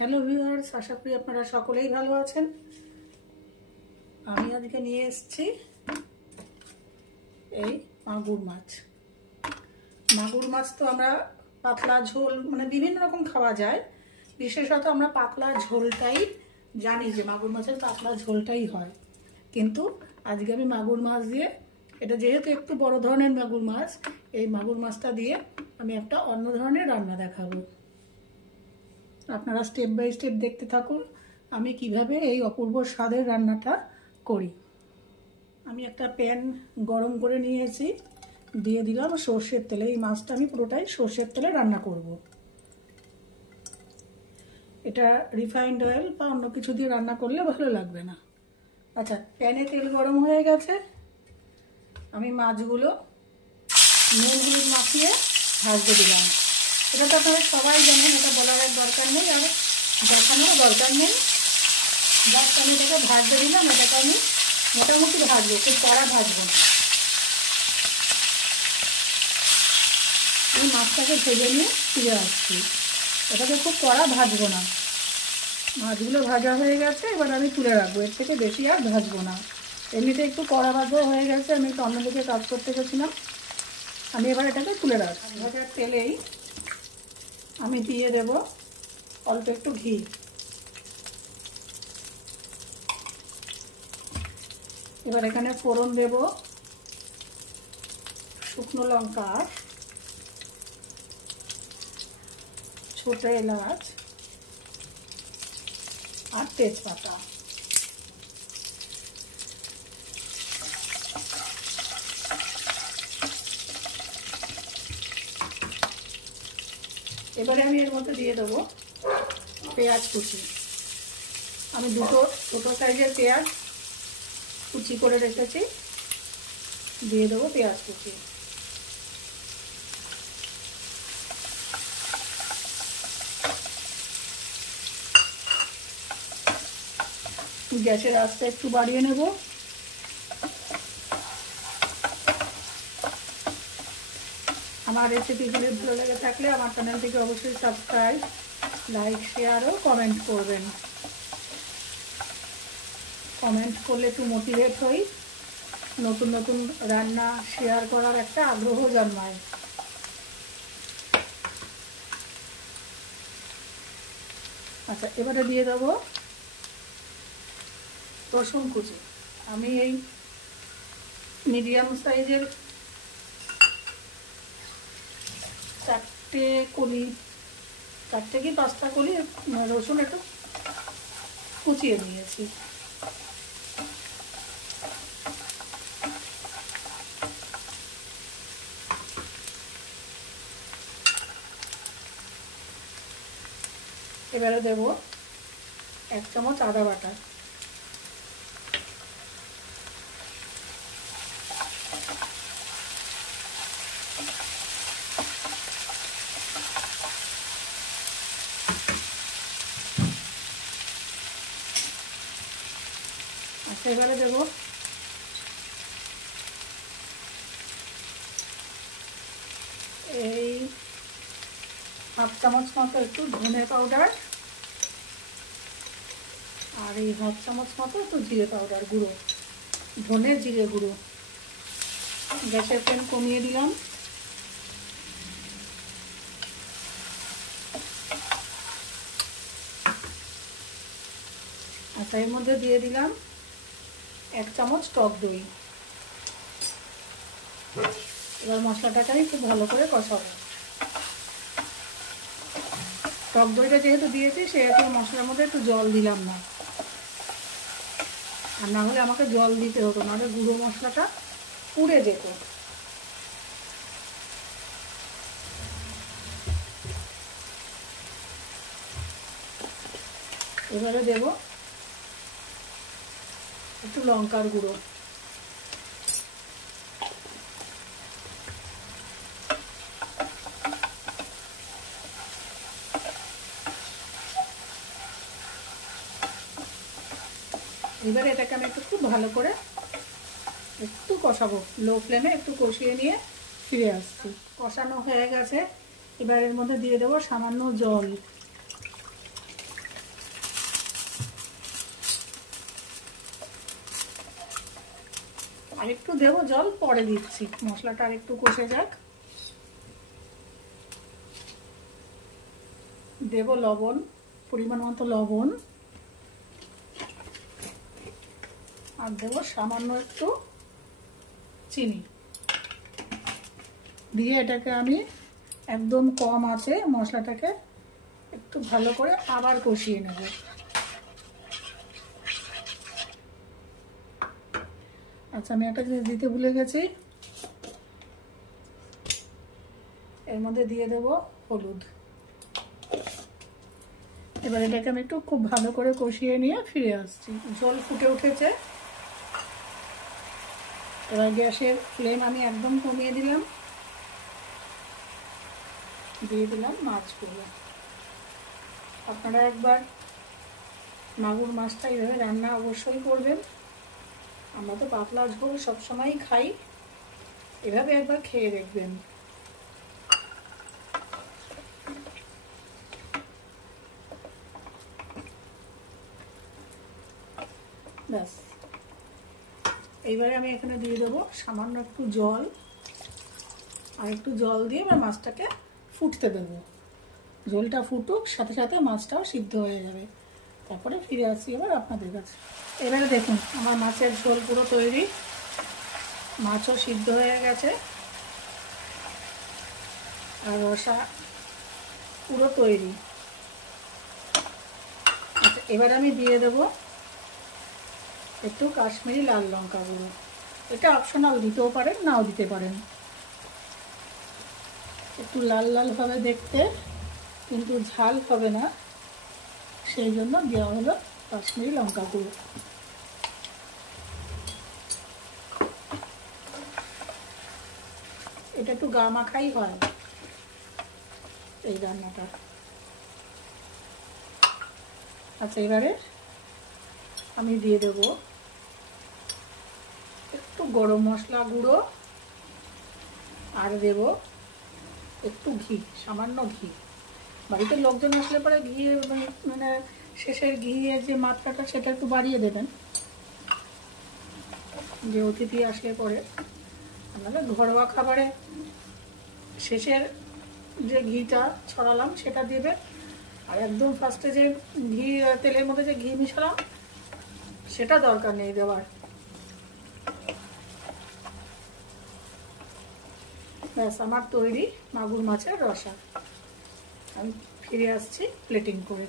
Hello viewers, আশা করি আপনারা সকলেই ভালো আছেন। আমি আজকে নিয়ে এসেছি এই মাগুর মাছ। মাগুর মাছ তো আমরা পাতলা ঝোল মানে বিভিন্ন রকম খাওয়া যায়, বিশেষত আমরা পাতলা ঝোলটাই জানি যে মাগুর মাছের পাতলা ঝোলটাই হয়। কিন্তু আজকে আমি মাগুর মাছ দিয়ে, এটা যেহেতু একটু বড় ধরনের মাগুর মাছ, এই মাগুর মাছটা দিয়ে আমি একটা অন্য ধরনের রান্না দেখাবো। আপনারা স্টেপ বাই স্টেপ দেখতে থাকুন আমি কিভাবে এই অপূর্ব স্বাদের রান্নাটা করি। আমি একটা প্যান গরম করে নিয়েছি, দিয়ে দিলাম সর্ষের তেলে। এই মাছটা আমি পুরোটাই সর্ষের তেলে রান্না করব। এটা রিফাইন্ড অয়েল বা অন্য কিছু দিয়ে রান্না করলে ভালো লাগবে না। আচ্ছা, প্যানে তেল গরম হয়ে গেছে, আমি মাছগুলো নুন হলুদ মাখিয়ে ভাজতে দিলাম। এটা তো আপনারা সবাই জানেন, এটা বলার এক দরকার নেই আর দেখানোর দরকার নেই। জাস্ট আমি এটাকে ভাজতে দিলাম। এটাকে আমি মোটামুটি ভাজবো, খুব কড়া ভাজবো না। এই মাছটাকে ভেজে নিয়ে ফিরে আসছি। এটাকে খুব কড়া ভাজবো না। মাছগুলো ভাজা হয়ে গেছে, এবার আমি তুলে রাখবো, এর থেকে বেশি আর ভাজবো না। এমনিতে একটু কড়া ভাজা হয়ে গেছে, আমি একটু অন্যদিকে কাজ করতে গেছিলাম। আমি এবার এটাকে তুলে রাখছি। ভাজার তেলেই আমি দিয়ে দেব অল্প একটু ঘি। এবার এখানে ফোড়ন দেব শুকনো লঙ্কা, ছোট এলাচ আর তেজপাতা। এবারে আমি এর মধ্যে দিয়ে দেবো পেঁয়াজ কুচি। আমি দুটো ছোট সাইজের পেঁয়াজ কুচি করে রেখেছি, দিয়ে দেবো পেঁয়াজ কুচি। গ্যাসের আঁচটা একটু বাড়িয়ে নেব। আমার রেসিপিগুলি ভালো লেগে থাকলে আমার চ্যানেলটিকে অবশ্যই সাবস্ক্রাইব, লাইক, শেয়ার ও কমেন্ট করবেন। কমেন্ট করলে একটু মোটিভেট হই, নতুন নতুন রান্না শেয়ার করার একটা আগ্রহ জন্মায়। আচ্ছা, এবারে দিয়ে দেবো রসুন কুচি। আমি এই মিডিয়াম সাইজের 4 কি 5টা কলি রসুন একটু কুচিয়ে নিয়েছি। এবারে দেব 1 চামচ আদা বাটা। আচ্ছা, এবারে দেব এই 1/2 চামচ মতো একটু ধনে পাউডার আর এই 1/2 চামচ মতো একটু জিরে পাউডার গুঁড়ো, ধনে জিরে গুঁড়ো। গ্যাসের ফ্লেম কমিয়ে দিলাম। আচ্ছা, এর মধ্যে দিয়ে দিলাম 1 চামচ টক দই। এবার মশলাটাকে আমি খুব ভালো করে কষাবো। টক দইটা যেহেতু দিয়েছি সেহেতু মশলার মধ্যে একটু জল দিলাম না, আর না হলে আমাকে জল দিতে হতো, নাহলে গুঁড়ো মশলাটা পুড়ে যেত। এবারে দেব একটু লঙ্কার গুঁড়ো। এবারে এটাকে আমি একটু খুব ভালো করে একটু কষাবো, লো ফ্লেমে একটু কষিয়ে নিয়ে ফিরে আসছি। কষানো হয়ে গেছে, এবার এর মধ্যে দিয়ে দেবো সামান্য জল। আর একটু দেবো জল, পরে দিচ্ছি, মশলাটা আর একটু কষে যাক। দেবো লবণ, পরিমাণ মতো লবণ, আর দেবো সামান্য একটু চিনি দিয়ে এটাকে আমি একদম কম আঁচে মশলাটাকে একটু ভালো করে আবার কষিয়ে নেব। আচ্ছা, আমি একটা জিনিস দিতে ভুলে গেছি, এর মধ্যে দিয়ে দেব হলুদ। এবার এটাকে আমি একটু খুব ভালো করে কষিয়ে নিয়ে ফিরে আসছি। জল ফুটে উঠেছে, এবার গ্যাসের ফ্লেম আমি একদম কমিয়ে দিলাম, দিয়ে দিলাম মাছগুলো। আপনারা একবার মাগুর মাছটা এইভাবে রান্না অবশ্যই করবেন। আমরা তো পাতলা ঝোল সবসময়ই খাই, এভাবে একবার খেয়ে দেখবেন। ব্যাস, এইবারে আমি এখানে দিয়ে দেবো সামান্য একটু জল, আর একটু জল দিয়ে এবার মাছটাকে ফুটতে দেবো। ঝোলটা ফুটুক, সাথে সাথে মাছটাও সিদ্ধ হয়ে যাবে। তারপরে ফিরে আসছি এবার আপনাদের কাছে। এবারে দেখুন আমার মাছের ঝোল পুরো তৈরি, মাছও সিদ্ধ হয়ে গেছে, আর রসা পুরো তৈরি। আচ্ছা, এবার আমি দিয়ে দেবো একটু কাশ্মীরি লাল লঙ্কা গুঁড়ো। এটা অপশনাল, দিতেও পারেন নাও দিতে পারেন। একটু লাল লাল হবে দেখতে, কিন্তু ঝাল হবে না, সেই জন্য দেওয়া হলো কাশ্মীরি লঙ্কা গুঁড়ো। এটা একটু গা মাখাই হয় এই রান্নাটা। আচ্ছা, এবারে আমি দিয়ে দেবো একটু গরম মশলা গুঁড়ো, আর দেব একটু ঘি, সামান্য ঘি। বাড়িতে লোকজন আসলে পরে ঘি মানে শেষের ঘিয়ের যে মাত্রাটা সেটা একটু বাড়িয়ে দেবেন, যে অতিথি আসলে পরে আপনাদের ঘরোয়া খাবারে শেষের যে ঘিটা ছড়ালাম সেটা দেবে। আর একদম ফার্স্টে যে ঘি তেলের মধ্যে যে ঘি মিশালাম সেটা দরকার নেই দেওয়ার। ব্যাস, আমার তৈরি মাগুর মাছের রসা। আমি ফিরে আসছি প্লেটিং করে।